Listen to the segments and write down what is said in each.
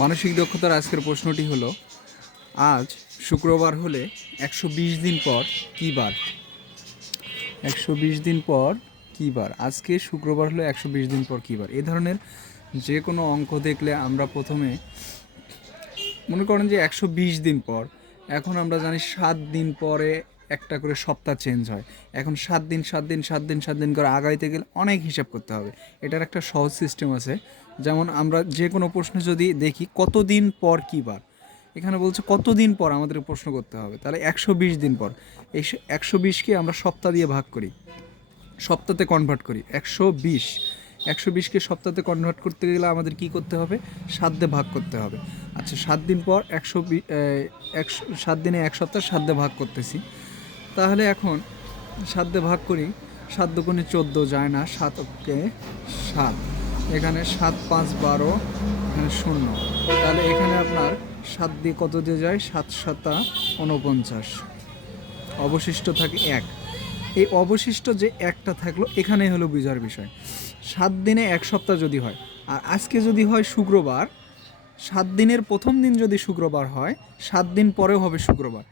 মানসিক দক্ষতার আজকের প্রশ্নটি হলো, আজ শুক্রবার হলে 120 দিন পর কী বার? 120 দিন পর কী বার? আজকে শুক্রবার হলে 120 দিন পর কী বার? এই ধরনের যে কোনো অঙ্ক দেখলে আমরা প্রথমে মনে করেন যে 120 দিন পর, এখন আমরা জানি 7 দিন পরে একটা করে সপ্তাহ চেঞ্জ হয়। এখন 7 দিন 7 দিন 7 দিন 7 দিন করে আগাইতে গেলে অনেক হিসাব করতে হবে। এটার একটা সহজ সিস্টেম আছে। যেমন আমরা যে কোনো প্রশ্ন যদি দেখি কতদিন পর কী বার, এখানে বলছে কতদিন পর আমাদের প্রশ্ন করতে হবে, তাহলে 120 দিন পর। এই 120কে আমরা সপ্তাহ দিয়ে ভাগ করি, সপ্তাহে কনভার্ট করি। 120কে সপ্তাহে কনভার্ট করতে গেলে আমাদের কি করতে হবে? 7 দিয়ে ভাগ করতে হবে। আচ্ছা, 7 দিন পর 7 দিনে 1 সপ্তাহ 7 দিয়ে ভাগ করতেছি। তাহলে এখন 7 দিয়ে ভাগ করি, 7 দুগুণে 14 যায় না, 7কে 7, এখানে 7 5 12, এখানে 0। তাহলে এখানে আপনার 7 দিয়ে কত দিয়ে যায়? 7 7 49, অবশিষ্ট থাকে 1। এই অবশিষ্ট যে একটা থাকলো এখানেই হলো বোঝার বিষয়। 7 দিনে 1 সপ্তাহ যদি হয়, আর আজকে যদি হয় শুক্রবার, 7 দিনের প্রথম দিন যদি শুক্রবার হয়, 7 দিন পরেও হবে শুক্রবার।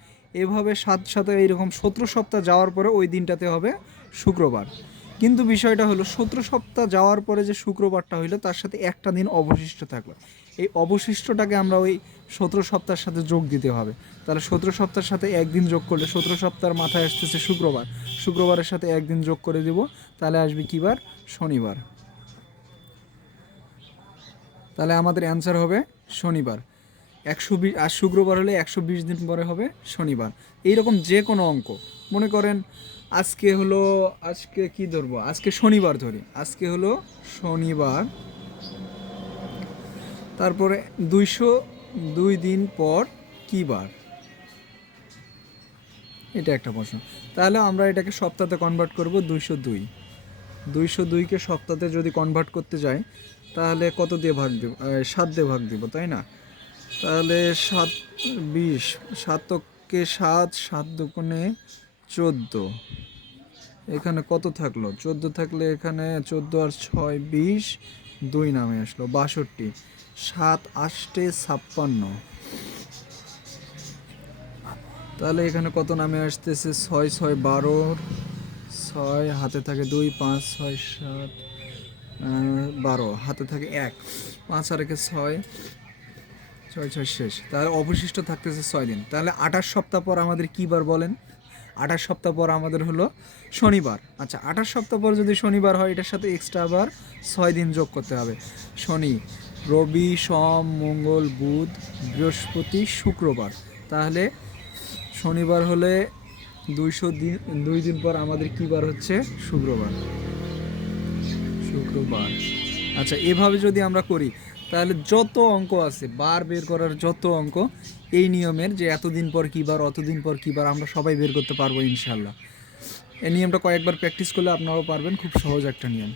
এভাবে 7 সাথে এইরকম 17 সপ্তাহ যাওয়ার পরে ওই দিনটাতে হবে শুক্রবার। কিন্তু বিষয়টা হলো 17 সপ্তাহ যাওয়ার পরে যে শুক্রবারটা হইলো তার সাথে একটা দিন অবশিষ্ট থাকলো। এই অবশিষ্টটাকে আমরা ওই 17 সপ্তাহের সাথে যোগ দিতে হবে। তাহলে 17 সপ্তাহের সাথে একদিন যোগ করলে 17 সপ্তাহের মাথায় আসতেছে শুক্রবার, শুক্রবারের সাথে একদিন যোগ করে দেব, তাহলে আসবে কী বার? শনিবার। তাহলে আমাদের অ্যান্সার হবে শনিবার। 120, আর শুক্রবার হলে 120 দিন পরে হবে শনিবার। এইরকম যে কোনো অঙ্ক মনে করেন, আজকে কি ধরবো? আজকে শনিবার ধরি, আজকে হলো শনিবার, তারপরে 202 দিন পর কী বার? এটা একটা প্রশ্ন। তাহলে আমরা এটাকে সপ্তাহে কনভার্ট করব। 202কে সপ্তাহে যদি কনভার্ট করতে যাই, তাহলে কত দিয়ে ভাগ দেব? 7 দিয়ে ভাগ দিব, তাই না? তাহলে 7 20, 7কে 7, 7 দুগুণে 14, এখানে কত থাকলো? 14 থাকলে এখানে 14 আর 6 20, 2 নামে আসলো 62, 7 8 56, তাহলে এখানে কত নামে আসতেছে? 6 6 12, 6 হাতে থাকে 2, 5 6 7 12, হাতে থাকে 1, 5 আর 1 6, 6 6 শেষ। তাহলে অবশিষ্ট থাকতেছে 6 দিন। তাহলে 28 সপ্তাহ পর আমাদের কী বার বলেন? 28 সপ্তাহ পর আমাদের হলো শনিবার। আচ্ছা, 28 সপ্তাহ পর যদি শনিবার হয়, এটার সাথে এক্সট্রা আবার 6 দিন যোগ করতে হবে। শনি, রবি, সোম, মঙ্গল, বুধ, বৃহস্পতি, শুক্রবার। তাহলে শনিবার হলে 2 দিন পর আমাদের কী বার হচ্ছে? শুক্রবার। আচ্ছা, এভাবে যদি আমরা করি, তাহলে যত অঙ্ক আছে বার বের করার, যত অঙ্ক এই নিয়মের, যে এতদিন পর কী বার, অতদিন পর কী বার, আমরা সবাই বের করতে পারবো ইনশাল্লাহ। এই নিয়মটা কয়েকবার প্র্যাকটিস করলে আপনারাও পারবেন, খুব সহজ একটা নিয়ম।